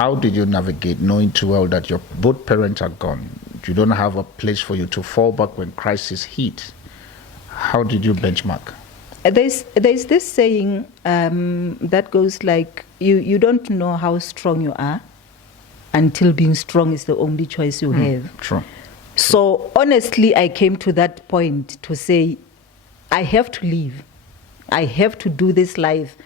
How did you navigate knowing too well that your both parents are gone? You don't have a place for you to fall back when crisis hit. How did you benchmark? There's this saying that goes like, you don't know how strong you are until being strong is the only choice you have. True. So honestly, I came to that point to say, I have to leave. I have to do this life,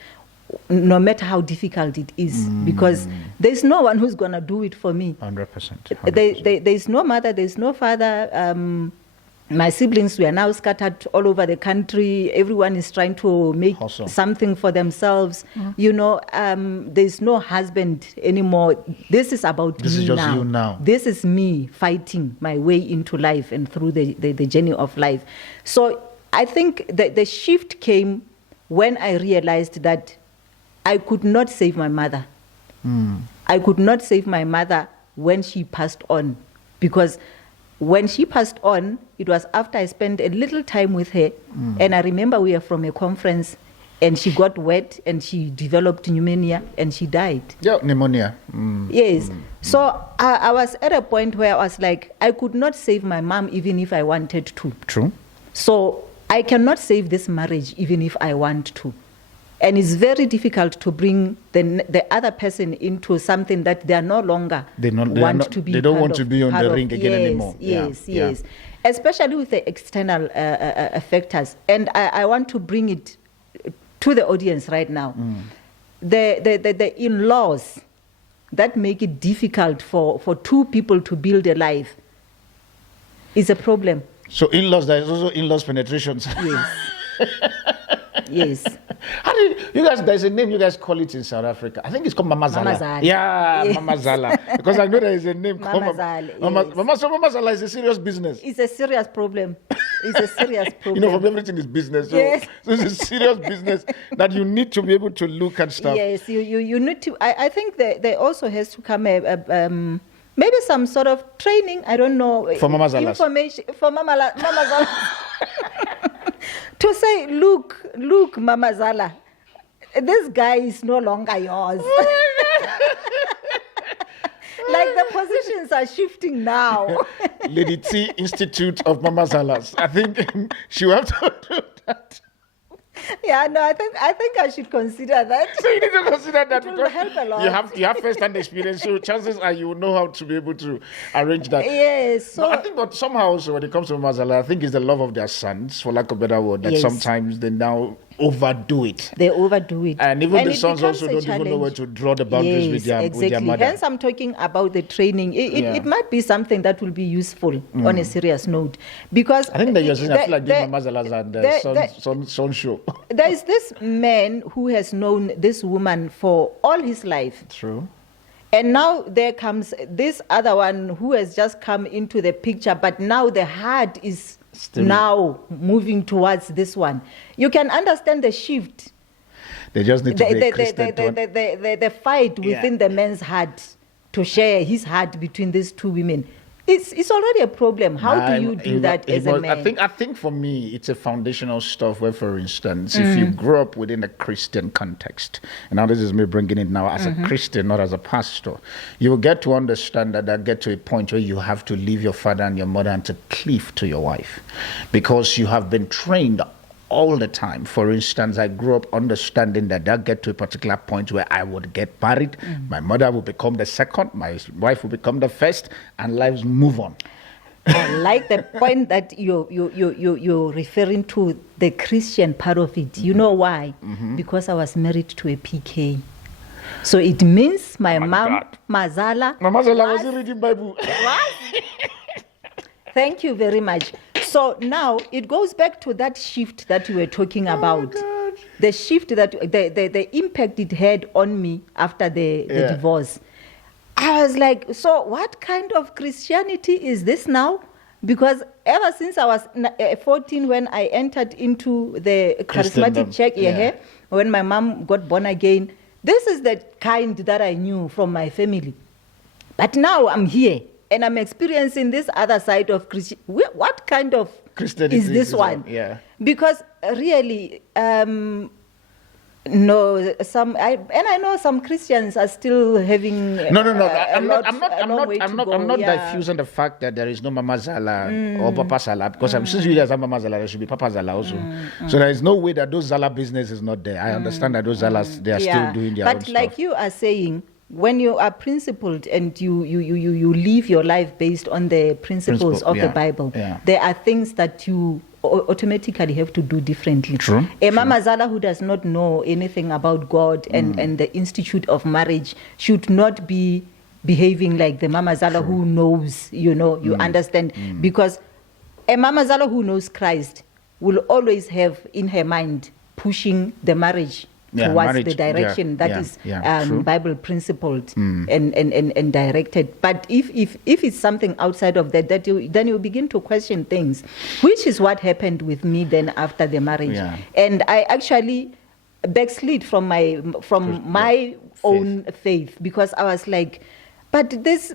no matter how difficult it is, because there's no one who's going to do it for me. 100%. There's no mother, there's no father. My siblings were now scattered all over the country. Everyone is trying to make something for themselves. There's no husband anymore. This is about this me is just now. you now. This is me fighting my way into life and through the journey of life. So I think the shift came when I realized that I could not save my mother. I could not save my mother when she passed on, because when she passed on, it was after I spent a little time with her. And I remember we were from a conference and she got wet and she developed pneumonia and she died. Yeah, pneumonia. Yes. So I was at a point where I was like, I could not save my mom even if I wanted to. True. So I cannot save this marriage even if I want to. And it's very difficult to bring the other person into something that they are no longer want to be. They don't want to be on the ring again anymore. Yes. Especially with the external factors. And I want to bring it to the audience right now. The in-laws that make it difficult for two people to build a life is a problem. So in-laws, there is also in-laws penetrations. Yes. Yes. How do you guys, there's a name you guys call it in South Africa. I think it's called Mama Zala. Mama Zala. Yeah, Yes. Mama Zala. Because I know there is a name called Mama Zala, yes. So Mama Zala is a serious business. It's a serious problem. It's a serious problem. From everything is business. So, Yes. so it's a serious business that you need to be able to look at stuff. Yes, you need to. I think there also has to come maybe some sort of training. I don't know. For Mama Zalas. Information for Mama Zala. To say, look, Mama Zala, this guy is no longer yours. Like the positions are shifting now. Lady T Institute of Mama Zalas. I think she will have to do that. Yeah, no, I think I should consider that. So you need to consider that It will because help a lot. you have first-hand experience, so chances are you will know how to be able to arrange that. Yes. So I think that somehow also when it comes to Mazala, I think it's the love of their sons, for lack of a better word, that Yes. sometimes they now overdo it. they overdo it. And even the it sons becomes also a don't even know where challenge. to draw the boundaries with their mother. Hence, I'm talking about the training. It might be something that will be useful on a serious note, because I think that you're saying, I feel like doing Mazala's and son show. There is this man who has known this woman for all his life. True. And now there comes this other one who has just come into the picture, but now the heart is now moving towards this one. You can understand the shift. They just need to be the fight within the man's heart to share his heart between these two women. It's already a problem. How do you do that as a man? I think for me, it's a foundational stuff where, for instance, if you grew up within a Christian context, and now this is me bringing it now as a Christian, not as a pastor, you will get to understand that get to a point where you have to leave your father and your mother and to cleave to your wife, because you have been trained all the time. For instance, I grew up understanding that get to a particular point where I would get married, my mother would become the second, my wife would become the first, and lives move on. I like the point that you're referring to, the Christian part of it. You know why? Because I was married to a PK. So it means my mom, Mazala. My Mazala was reading Bible. Thank you very much. So now it goes back to that shift that you were talking about. The shift that the impact it had on me after the divorce. I was like, so what kind of Christianity is this now? Because ever since I was 14, when I entered into the charismatic church, when my mom got born again, this is the kind that I knew from my family. But now I'm here and I'm experiencing this other side of Christian. What kind of Christianity is this one? Yeah. Because really, No, I know some Christians are still having. No. I'm not Yeah. diffusing the fact that there is no Mama Zala or Papa Zala, because since you guys have Mama Zala, there should be Papa Zala also. So there is no way that those Zala business is not there. I understand that those Zalas, they are still doing their own But stuff. like you are saying, when you are principled and you live your life based on the principles of the Bible, there are things that you automatically have to do differently. True. A Mama Zala who does not know anything about God and the institute of marriage should not be behaving like the Mama Zala who knows, you understand? Because a Mama Zala who knows Christ will always have in her mind pushing the marriage towards the direction that is Bible principled and directed. But if it's something outside of that, then you begin to question things, which is what happened with me then after the marriage. And I actually backslid from my own faith, because I was like, but this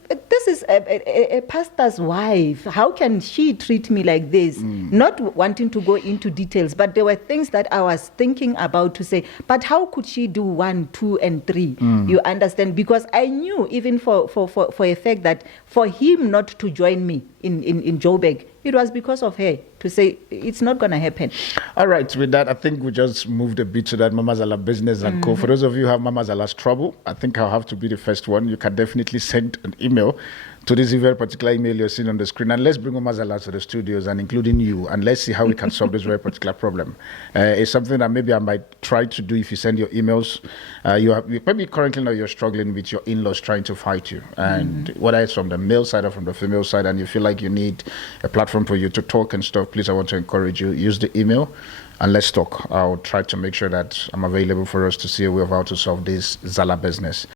is a pastor's wife. How can she treat me like this? Not wanting to go into details, but there were things that I was thinking about to say, but how could she do 1, 2, and 3? You understand? Because I knew even for a fact that for him not to join me in Joburg, it was because of her, to say it's not going to happen. All right, with that, I think we just moved a bit to that Mama Zala business and co. For those of you who have Mama Zala's trouble, I think I'll have to be the first one. You can definitely send an email to this very particular email you're seeing on the screen, and let's bring Mama Zala to the studios, and including you, and let's see how we can solve this very particular problem. It's something that maybe I might try to do if you send your emails. You maybe currently now you're struggling with your in-laws trying to fight you, and whether it's from the male side or from the female side, and you feel like you need a platform for you to talk and stuff, please, I want to encourage you, use the email and let's talk. I'll try to make sure that I'm available for us to see a way of how to solve this Zala business.